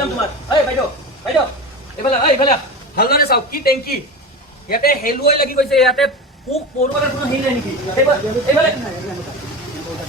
নাম তোমাৰ? বাইদেউ বাইদেউ এইফালে ভালদৰে চাওক কি টেংকি ইয়াতে হেলুৱাই লাগি গৈছে ইয়াতে পোক পৰুৱাৰ কোনো হেৰি নাই নেকি এইফালে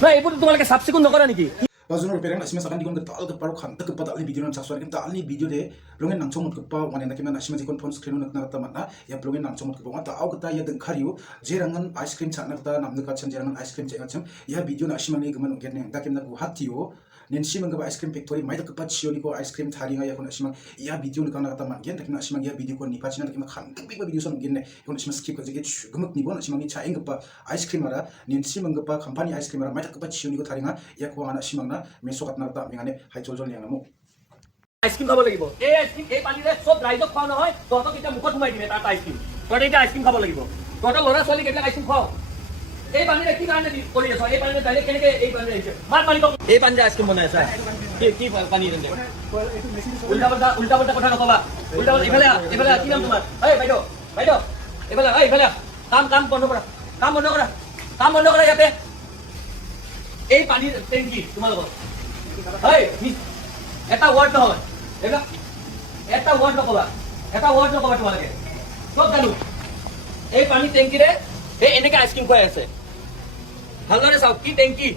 নাই এইবোৰ তোমালোকে চাফ চিকুণ নকৰা নেকি Bazunor perang asima sakan dikon ketal ke paru khan tak kepada ali video nan saksuar kita ali video de blongen nang chomot kepa wane nak man asima jikon phone screen nak nata mana ya blongen nang chomot kepa ngata au kata ya dengkhariu jerangan ice cream chakna kata namne ka cham jerangan ice cream chakna cham ya video na asima ni gaman ugerne dakim na guhatio nensi mangaba ice cream factory mai tak kepa chioni ko ice cream thari nga ya kon asima ya video nak nata man gen dakim asima ya video ko ni pachina dakim khan tak big video son genne kon asima skip ka jege gumak ni bon asima ni chaeng kepa ice cream ara nensi mangaba company ice cream ara mai tak kepa chioni ko thari nga ya ko ana asima na মেসোকাত না তা মিগানে হাই চলজল নিয়া নামো ice cream খাব লাগিব এই ice cream এই পানীৰে সব ৰাইজক খোৱা নহয় তহঁতক এতিয়া মুখত সোমাই দিলে তাত আইসক্ৰিম তহঁতে এতিয়া আইসক্ৰিম খাব লাগিব তহঁতৰ ল'ৰা ছোৱালীক এতিয়া আইসক্ৰিম খাও এই পানীৰে কি কাৰণে কৰি আছ এই পানীৰে ডাইৰেক্ট কেনেকে এই পানীৰে আহিছে মাৰ পানী এই পানীৰে আইসক্ৰিম বনাই আছে কি পানী ৰেন্দে উল্টা পাল্টা কথা নকবা উল্টা ইফালে কি নাম তোমাৰ বাইদেউ এইফালে কাম বন্ধ কৰা ইয়াতে এই পানীৰ টেংকি তোমালোকৰ এটা ওয়াৰ্ড নহয় এটা ওয়াৰ্ড নকবা তোমালোকে সব জানো এই পানী টেংকিৰে এই এনেকে আইসক্ৰিম খুৱাই আছে ভালদৰে চাওক কি টেংকি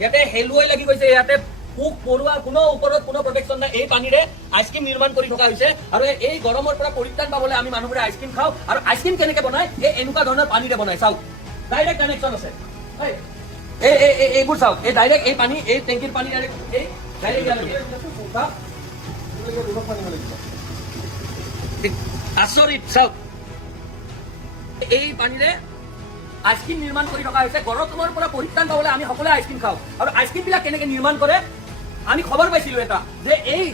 ইয়াতে হেলুৱাই লাগি গৈছে ইয়াতে পোক পৰুৱাৰ কোনো ওপৰত কোনো প্ৰটেকশ্যন নাই এই পানীৰে আইসক্ৰিম নিৰ্মাণ কৰি থকা হৈছে আৰু এই গৰমৰ পৰা পৰিত্ৰাণ পাবলৈ আমি মানুহবোৰে আইসক্ৰিম খাওঁ আৰু আইসক্ৰিম কেনেকে বনায় এই এনেকুৱা ধৰণৰ পানীৰে বনায় চাওক ডাইৰেক্ট কানেকশ্যন আছে এইবোৰ চাওক এই ডাইৰেক্ট এই পানী এই টেংকিৰ পানী আচৰিত চাওক এই পানীৰে আইসক্ৰিম নিৰ্মাণ কৰি থকা হৈছে গৰমৰ পৰা পৰিত্ৰাণ পাবলৈ আমি সকলোৱে আইসক্ৰিম খাওঁ আৰু আইসক্ৰিম বিলাক কেনেকে নিৰ্মাণ কৰে আমি খবৰ পাইছিলো এটা যে এই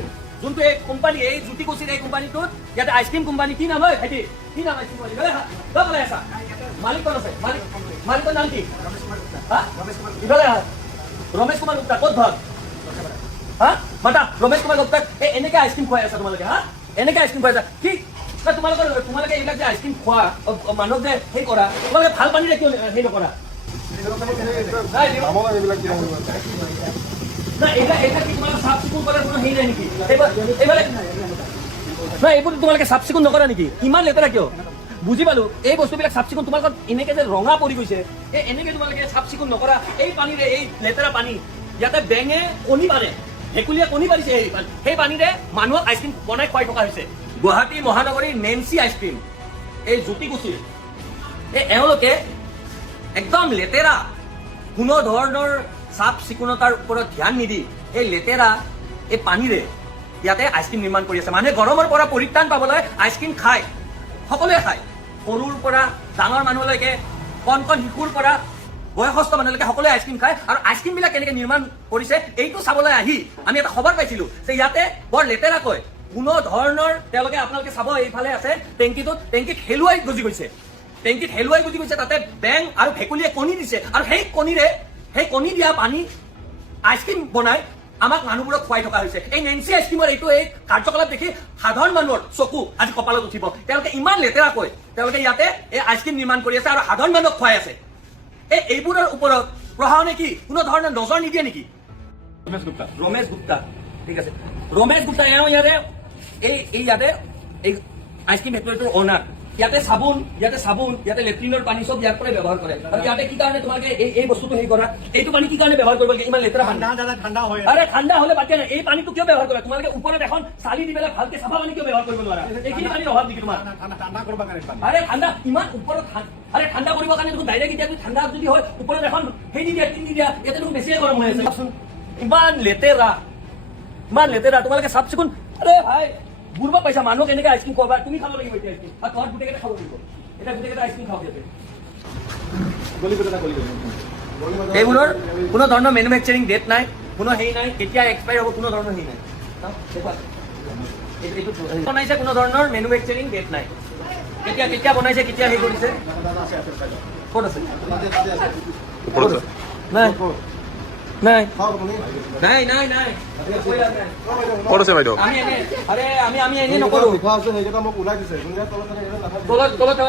যোনটো এই কোম্পানী এই জ্যোতিকুছিৰ এই কোম্পানীটোত ইয়াতে আইসক্রিম কোম্পানী কি নাম হয় ভাইটি কি নাম আইসক্রিম কোম্পানী আছা মালিক কোন আছে মালিকৰ নাম কি ৰমেশ কুমাৰ গুপ্তা কত ভাগ মাতা ৰমেশ কুমাৰ গুপ্তা এনেকে আইসক্ৰিম খুৱাই আছা তোমালোকে এনেকে আইসক্ৰিম খুৱাই আছা কি তোমালোকে এইবিলাক যে আইসক্ৰিম খোৱা মানুহক যে সেই কৰা তোমালোকে ভাল পানীৰে কিয় সেই নকৰা চাফ চিকুণ কৰাৰ কোনো হেৰি নাই নেকি এইবোৰ তোমালোকে চাফ চিকুণ নকৰা নেকি ইমান লেতেৰা কিয় বুজি পালো এই বস্তুবিলাক চাফ চিকুণ তোমালোকৰ এনেকে যে ৰঙা পৰি গৈছে এনেকে তোমালোকে চাফ চিকুণ নকৰা এই পানীৰে এই লেতেৰা পানী ইয়াতে বেঙে কণী পাৰে ভেকুলীয়ে কণী পাৰিছে সেই পানীৰে মানুহক আইসক্ৰিম বনাই খুৱাই থকা হৈছে গুৱাহাটী মহানগৰীৰ নেন্সি আইসক্ৰিম এই জ্যোতিকুছিৰ এওঁলোকে একদম লেতেৰা কোনো ধৰণৰ চাফ চিকুণতাৰ ওপৰত ধ্যান নিদি এই লেতেৰা এই পানীৰে ইয়াতে আইসক্ৰিম নিৰ্মাণ কৰি আছে মানুহে গৰমৰ পৰা পৰিত্ৰাণ পাবলৈ আইসক্ৰিম খায় সকলোৱে খায় সৰুৰ পৰা ডাঙৰ মানুহলৈকে কণ শিশুৰ পৰা বয়সস্থ মানুহলৈকে সকলোৱে আইসক্ৰিম খায় আৰু আইসক্ৰিম বিলাক কেনেকে নিৰ্মাণ কৰিছে এইটো চাবলৈ আহি আমি এটা খবৰ পাইছিলো যে ইয়াতে বৰ লেতেৰাকৈ কোনো ধৰণৰ তেওঁলোকে আপোনালোকে চাব এইফালে আছে টেংকিত হেলুৱাই গুজি গৈছে তাতে বেং আৰু ভেকুলীয়ে কণী দিছে আৰু সেই কণী দিয়া পানী আইসক্ৰিম বনাই আমাক মানুহবোৰক খুৱাই থকা হৈছে এই নেন্সি আইসক্ৰিমৰ এইটো এই কাৰ্যকলাপ দেখি সাধাৰণ মানুহৰ চকু আজি কপালত উঠিব তেওঁলোকে ইমান লেতেৰাকৈ তেওঁলোকে ইয়াতে এই আইসক্ৰিম নিৰ্মাণ কৰি আছে আৰু সাধাৰণ মানুহক খুৱাই আছে এইবোৰৰ ওপৰত প্ৰশাসনে কি কোনো ধৰণৰ নজৰ নিদিয়ে নেকি ৰমেশ গুপ্তা ঠিক আছে ৰমেশ গুপ্তা এওঁ ইয়াতে ইয়াতে এই আইসক্ৰিম ফেক্টৰীটোৰ অনাৰ ইয়াতে চাবোন ইয়াতে লেট্ৰিনৰ পানী সব ইয়াৰ পৰাই ব্যৱহাৰ কৰে আৰু ইয়াতে কি কাৰণে তোমালোকে এই বস্তুটো হেৰি কৰা এইটো পানী কি কাৰণে ব্যৱহাৰ কৰিব লাগে ইমান লেতেৰা পানী ঠাণ্ডা হলে বাকিয়া নাই এই পানীটো কিয় ব্যৱহাৰ কৰা তোমালোকে ওপৰত এখন চালি দি পেলাই ভালকে চাফা পানী কিয় ব্যৱহাৰ কৰিব নোৱাৰা এইখিনি পানীৰ অভাৱ নেকি তোমাৰ ঠাণ্ডা ইমান ওপৰত ঠাণ্ডা কৰিবৰ কাৰণে দেখোন ডাইৰেক্ট এতিয়া ঠাণ্ডা যদি হয় ওপৰত এখন সেই নিদিয়া তিন নিদিয়া ইয়াতে দেখোন বেছিয়ে গৰম হৈ আছে ইমান লেতেৰা তোমালোকে চাফ চিকুণ ভাই বুঢ়া পাইছা মানুহক এনেকে আইসক্ৰিম খোৱাবা তুমি খাব লাগিব এতিয়া আইসক্ৰিম আৰু তোমাৰ গোটেইকেইটা খাব লাগিব এটা গোটেইকেইটা আইসক্ৰিম খাওঁ ইয়াতে এইবোৰৰ কোনো ধৰণৰ মেনুফেকচাৰিং ডেট নাই কোনো হেৰি নাই কেতিয়া এক্সপায়াৰ হ'ব কোনো ধৰণৰ হেৰি নাই বনাইছে কোনো ধৰণৰ মেনুফেকচাৰিং ডেট নাই কেতিয়া বনাইছে কেতিয়া হেৰি কৰিছে ক'ত আছে নাই নাই নাই নাই নাই ক'ত আছে বাইদেউ আমি এনে নকৰো তলত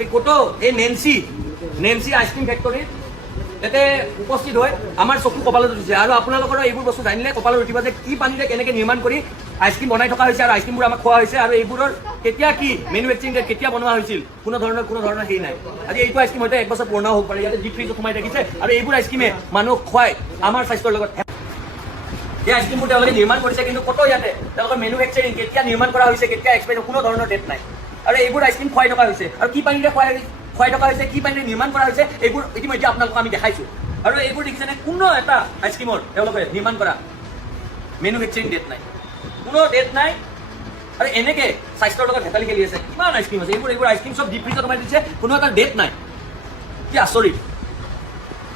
এই কোটো এই নেন্সি আইসক্ৰিম ফেক্টৰীত এতে উপস্থিত হৈ আমাৰ চকু কপালত উঠিছে আৰু আপোনালোকৰ এইবোৰ বস্তু জানিলে কপালত উঠিব যে কি পানীৰে কেনেকে নিৰ্মাণ কৰি আইচক্ৰীম বনাই থকা হৈছে আৰু আইচক্ৰীমবোৰ আমাক খোৱা হৈছে আৰু এইবোৰৰ কেতিয়া কি মেনুফেকচাৰিং ডেট কেতিয়া বনোৱা হৈছিল কোনো ধৰণৰ হেৰি নাই আজি এইটো আইচক্ৰীম হয়তো 1 বছৰ পুৰণাও হ'ব পাৰে ইয়াতে ডিপ ফ্ৰিজত সোমাই থাকিছে আৰু এইবোৰ আইচক্ৰীমে মানুহক খুৱাই আমাৰ স্বাস্থ্যৰ লগত এই আইচক্ৰীমবোৰ তেওঁলোকে নিৰ্মাণ কৰিছে কিন্তু ক'তো ইয়াতে তেওঁলোকৰ মেনুফেকচাৰিং কেতিয়া নিৰ্মাণ কৰা হৈছে কেতিয়া এক্সপায়াৰ কোনো ধৰণৰ ডেট নাই আৰু এইবোৰ আইচক্ৰীম খুৱাই থকা হৈছে আৰু কি পানীৰে খুৱাই থকা হৈছে কি পানীৰে নিৰ্মাণ কৰা হৈছে এইবোৰ ইতিমধ্যে আপোনালোকক আমি দেখাইছোঁ আৰু এইবোৰ দেখিছেনে কোনো এটা আইচক্ৰীমৰ তেওঁলোকে নিৰ্মাণ কৰা মেনুফেকচাৰিং ডেট নাই কোনো ডেট নাই আৰু এনেকে স্বাস্থ্যৰ লগত হেতালি খেলি আছে কিমান আইচক্ৰীম আছে এইবোৰ আইচক্ৰীম চব ডিপ ফ্ৰিজত সোমাই দিছে কোনো এটা ডেট নাই কি আচৰিত